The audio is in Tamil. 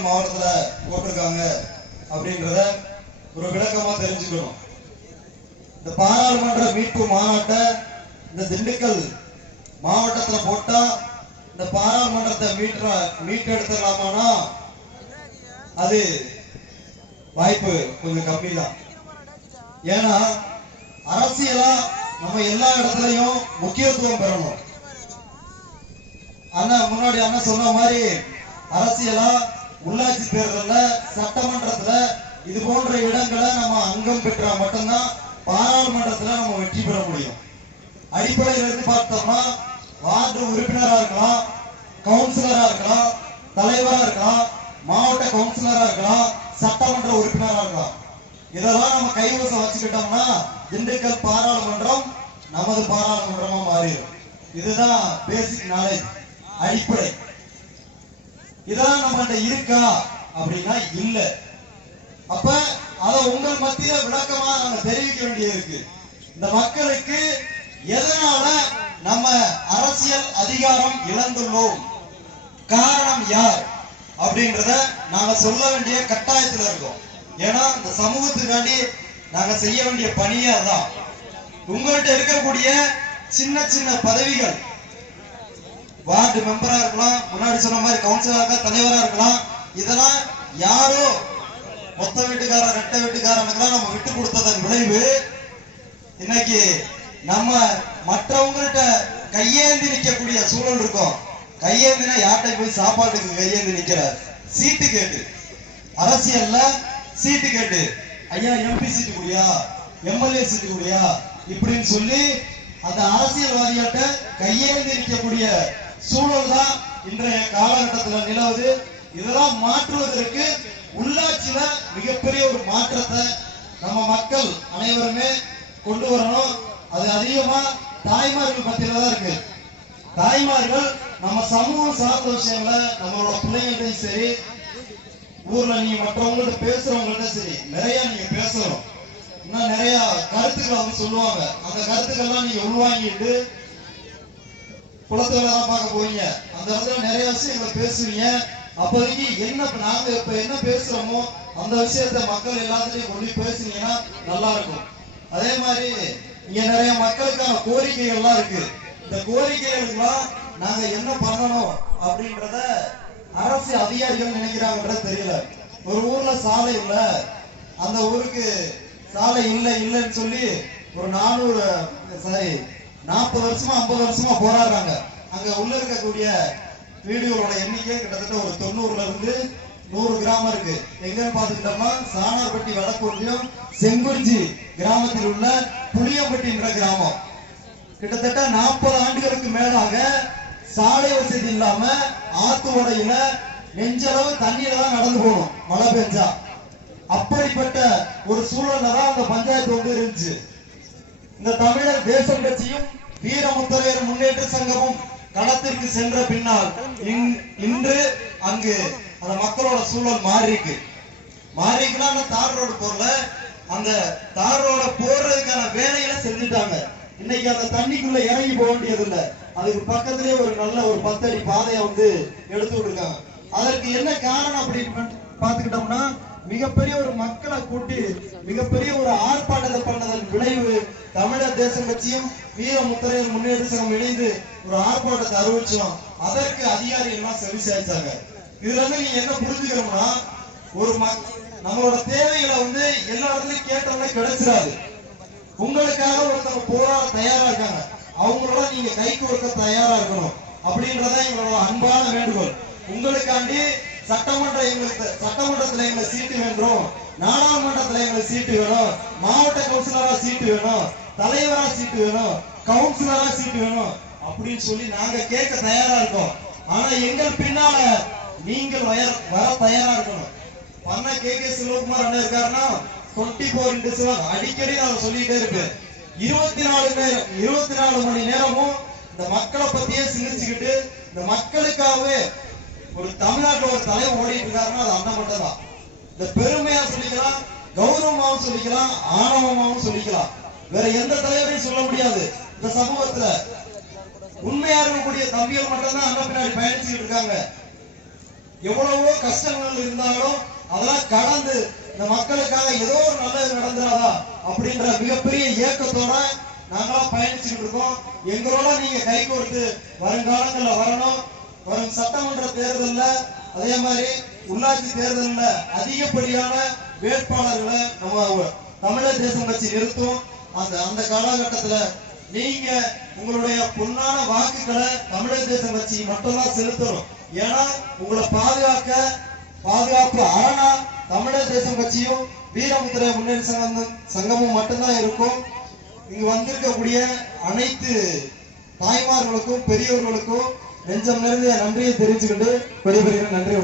திண்டுக்கல் மாவட்டத்துல போட்டிருக்காங்க அப்படின்றத ஒரு விளக்கமா தெரிஞ்சுக்கணும். இந்த பாராளுமன்ற மீட்பு மாநாட்டை இந்த திண்டுக்கல் மாவட்டத்துல போட்டா இந்த பாராளுமன்றத்தை மீட்டெடுத்துடலாமானா அது வாய்ப்பு கொஞ்சம் கம்மி தான். ஏன்னா அரசியலா நம்ம எல்லா இடத்துலயும் முக்கியத்துவம் பெறணும். முன்னாடி அண்ணா சொன்ன மாதிரி அரசியலா உள்ளாட்சி தேர்தல்ல சட்டமன்றத்துல இது போன்ற இடங்களை நம்ம அங்கம் பெற்றா மட்டும்தான் பாராளுமன்றத்துல நம்ம வெற்றி பெற முடியும். அடிப்படையில் இருந்து பார்த்தோம்னா வார்டு உறுப்பினரா இருக்கலாம், கவுன்சிலரா இருக்கலாம், தலைவரா இருக்கலாம், மாவட்ட கவுன்சிலரா இருக்கலாம், சட்டமன்ற உறுப்பினரா இருக்கலாம். இதெல்லாம் நம்ம கைவசம் வச்சுக்கிட்டோம்னா திண்டுக்கல் பாராளுமன்றம் நமது பாராளுமன்றமா மாறிடும். இதுதான் பேசிக் நாலேஜ், அடிப்படை. இதெல்லாம் நம்மகிட்ட இருக்கா அப்படின்னா இல்ல. அப்ப அத உங்கள் மத்தியில விளக்கமா நம்ம தெரிவிக்க வேண்டியது இருக்கு. இந்த மக்களுக்கு எதனால நம்ம அரசியல் அதிகாரம் இழந்துள்ளோம், காரணம் யார் அப்படின்றத நாங்க சொல்ல வேண்டிய கட்டாயத்துல இருக்கோம். ஏன்னா இந்த சமூகத்துக்காண்டி நாங்க செய்ய வேண்டிய பணியே அதான். உங்கள்கிட்ட இருக்கக்கூடிய சின்ன சின்ன பதவிகள், வார்டு மெம்பரா இருக்கலாம், முன்னாடி சொன்ன மாதிரி கவுன்சிலரா தலைவரா இருக்கலாம், இதெல்லாம் யாரோ மொத்த வீட்டுக்காரன் ரெட்டை வீட்டுக்காரனுக்கெல்லாம் நம்ம விட்டு கொடுத்ததன் விளைவு இன்னைக்கு நம்ம மற்றவங்கள்ட்ட கையேந்தி நிற்கக்கூடிய சூழல் இருக்கும். கையேந்தினா யார்கிட்ட போய் சாப்பாட்டுக்கு கையேந்தி நிக்கிற, சீட்டு கேட்டு, அரசியல்ல சீட்டு கேட்டு, ஐயா எம்பி சீட்டு கூடியா, எம்எல்ஏ சீட்டு கூடியா இப்படின்னு சொல்லி அந்த அரசியல்வாதிகிட்ட கையேந்தி நிற்கக்கூடிய சூழல் தான் இன்றைய காலகட்டத்தில் நிலவுது. இதெல்லாம் மாற்றுவதற்கு உள்ளாட்சியில மிகப்பெரிய ஒரு மாற்றத்தை நம்ம மக்கள் அனைவருமே கொண்டு வரணும். அது அதிகமா தாய்மார்கள் பத்தியில தான் இருக்கு. தாய்மார்கள் நம்ம சமூகம் சார்ந்த விஷயங்கள நம்மளோட பிள்ளைங்கள்ட்டையும் சரி, ஊர்ல நீங்க மற்றவங்கள்ட்ட பேசுறவங்கள்ட்ட சரி நிறைய நீங்க பேசணும். இன்னும் நிறைய கருத்துக்களை வந்து சொல்லுவாங்க. அந்த கருத்துக்கள்லாம் நீங்க உள்வாங்கிட்டு குளத்துல தான் பார்க்க போவீங்க. அந்த இடத்துல நிறைய விஷயங்களை பேசுவீங்க. அப்போதைக்கு நாங்க இப்ப என்ன பேசுறோமோ அந்த விஷயத்த மக்கள் எல்லாத்துலயும் கொண்டு பேசுனீங்கன்னா நல்லா இருக்கும். அதே மாதிரி இங்க நிறைய மக்களுக்கான கோரிக்கைகள்லாம் இருக்கு. இந்த கோரிக்கைகளுக்கெல்லாம் நாங்க என்ன பண்ணணும் அப்படின்றத அரசு அதிகாரிகள் நினைக்கிறாங்கன்றது தெரியல. ஒரு ஊர்ல சாலை இல்ல, அந்த ஊருக்கு சாலை இல்லைன்னு சொல்லி ஒரு 40 வருஷமா 50 வருஷமா போராடுறாங்க. அங்க உள்ள இருக்கக்கூடிய வீடுகளோட எண்ணிக்கை கிட்டத்தட்ட ஒரு 90ல இருந்து 100 கிராமம் இருக்கு. எங்கன்னு பாத்துக்கிட்டோம்னா சாணார்பட்டி வடக்கு ஒன்றியம் செங்குறிச்சி கிராமத்தில் உள்ள புளியம்பட்டி என்ற கிராமம் கிட்டத்தட்ட 40 ஆண்டுகளுக்கு மேலாக சாலை வசதி இல்லாம ஆத்து ஓடையில நெஞ்சளவு தண்ணீர தான் நடந்து போகணும் மழை பெஞ்சா. அப்படிப்பட்ட ஒரு சூழல்ல தான் அந்த பஞ்சாயத்து வந்து இருந்துச்சு. இந்த தமிழர் தேசம் கட்சியும் வீரமுத்தரையர் முன்னேற்ற சங்கமும் களத்திற்கு சென்ற பின்னால் இன்று அங்கு அந்த மக்களோட சூழல் மாறிக்குன்னா தார் ரோடு போறல, அந்த தார் ரோட போறதுக்கான வேலைகளை செஞ்சுட்டாங்க. இன்னைக்கு அந்த தண்ணிக்குள்ள இறங்கி போக வேண்டியது இல்ல, அதுக்கு பக்கத்திலேயே ஒரு நல்ல ஒரு 10 அடி பாதையை வந்து எடுத்து விட்டுருக்காங்க. அதற்கு என்ன காரணம் அப்படின்னு பாத்துக்கிட்டோம்னா மிகப்பெரிய ஒரு மக்களை கூட்டி மிகப்பெரிய ஒரு ஆர்ப்பாட்டத்தை பண்ணதன் விளைவு தமிழர் தேசம் கட்சியும் வீரமுத்தரையர் முன்னேற்ற சங்கம் இணைந்து ஒரு ஆர்ப்பாட்டத்தை அறிவிச்சோம். அதற்கு அதிகாரிகள் செவி சாய்ச்சாங்க. இதுல இருந்து நீங்க என்ன புரிஞ்சுக்கணும்னா ஒரு நம்மளோட தேவைகளை வந்து எல்லா இடத்துலயும் கேட்டோம்னா கிடைச்சிடாது. உங்களுக்காக ஒருத்தவங்க போராட தயாரா இருக்காங்க, அவங்களோட நீங்க கை கொடுக்க தயாரா இருக்கணும் அப்படின்றத எங்களோட அன்பான வேண்டுகோள். உங்களுக்காண்டி சட்டமன்றத்துல எங்களுக்கு சீட்டு வேண்டும், நாடாளுமன்றத்துல எங்களுக்கு சீட்டு வேணும், மாவட்ட கவுன்சிலரா சீட்டு வேணும், தலைவரா சீட்டு வேணும், கவுன்சிலரா சீட்டு வேணும் அப்படின்னு சொல்லி நாங்க கேட்க தயாரா இருக்கோம். ஆனா எங்கள் பின்னால நீங்கள் வர தயாரா இருக்கணும். பண்ண கே செல்வகுமார் அண்ணன் இருக்காருன்னா 24x7 அடிக்கடி நான் சொல்லிட்டே இருப்பேன். 24 மணி நேரமும் இந்த மக்களை பத்தியே சிந்திச்சுக்கிட்டு இந்த மக்களுக்காகவே ஒரு தமிழ்நாட்டில் ஒரு தலைவர் ஓடிட்டு இருக்காருன்னா அது அண்ணன் மட்டும் தான். இந்த பெருமையா சொல்லிக்கலாம், கௌரவமாவும் சொல்லிக்கலாம், ஆணவமாவும் சொல்லிக்கலாம். வேற எந்த தலைவரையும் சொல்ல முடியாது. இந்த சமூகத்துல உண்மையா இருக்கக்கூடிய தம்பிகள் மட்டும்தான் அண்ணன் பின்னாடி பயணிச்சுட்டு இருக்காங்க. எவ்வளவோ கஷ்டங்கள் இருந்தாலும் அதெல்லாம் கடந்து இந்த மக்களுக்காக ஏதோ ஒரு நல்லது நடந்துராதா அப்படின்ற மிகப்பெரிய ஏக்கத்தோட நாங்களாம் பயணிச்சுட்டு இருக்கோம். எங்களோட நீங்க கை கோர்த்து வருங்காலங்கள்ல வரணும். வரும் சட்டமன்ற தேர்தல்ல அதே மாதிரி உள்ளாட்சி தேர்தல்ல அதிகப்படியான வேட்பாளர்களை நம்ம தமிழர் தேசம் கட்சி நிறுத்தும். அந்த காலகட்டத்துல நீங்க உங்களுடைய பொன்னான வாக்குகளை தமிழர் தேசம் கட்சி மட்டும்தான் செலுத்தணும். ஏன்னா உங்களை பாதுகாப்பு அரணா தமிழர் தேசம் கட்சியும் வீரமுத்திரை முன்னேற்ற சங்கமும் மட்டும்தான் இருக்கும். இங்கு வந்திருக்கக்கூடிய அனைத்து தாய்மார்களுக்கும் பெரியவர்களுக்கும் நெஞ்சம் நிறைந்த நன்றியை தெரிவிச்சுக்கிட்டு பெரிய நன்றி.